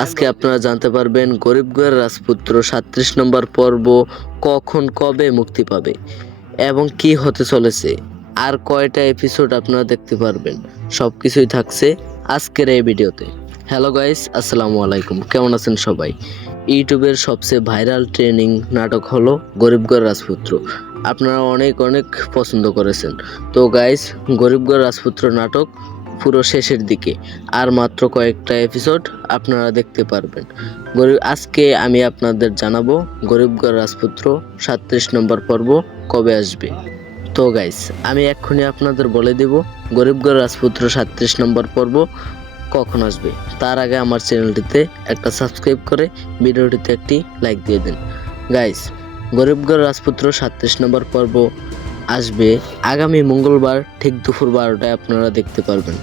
আজকে আপনারা জানতে পারবেন গরিবগড় রাজপুত্র 37 নম্বর পর্ব কখন কবে মুক্তি পাবে এবং কি হতে চলেছে, আর কয়টা এপিসোড আপনারা দেখতে পারবেন, সবকিছুই থাকছে আজকের এই ভিডিওতে। হ্যালো গাইস, আসসালামু আলাইকুম। কেমন আছেন সবাই? ইউটিউবের সবচেয়ে ভাইরাল ট্রেনিং নাটক হলো গরিবগড় রাজপুত্র। আপনারা অনেক অনেক পছন্দ করেছেন। তো গাইস, গরিবগড় রাজপুত্র নাটক পুরো শেষের দিকে, আর মাত্র কয়েকটা এপিসোড আপনারা দেখতে পারবেন। আজকে আমি আপনাদের জানাবো গরিবগড় রাজপুত্র 37 নম্বর পর্ব কবে আসবে। তো গাইস, আমি এক্ষুনি আপনাদের বলে দেব গরিবগড় রাজপুত্র 37 নম্বর পর্ব কখন আসবে। তার আগে আমার চ্যানেলটিতে একটা সাবস্ক্রাইব করে ভিডিওটিতে একটি লাইক দিয়ে দিন। গাইস, গরিবগড় রাজপুত্র 37 নম্বর পর্ব আসবে আগামী মঙ্গলবার ঠিক দুপুর 12টায় আপনারা দেখতে পারবেন।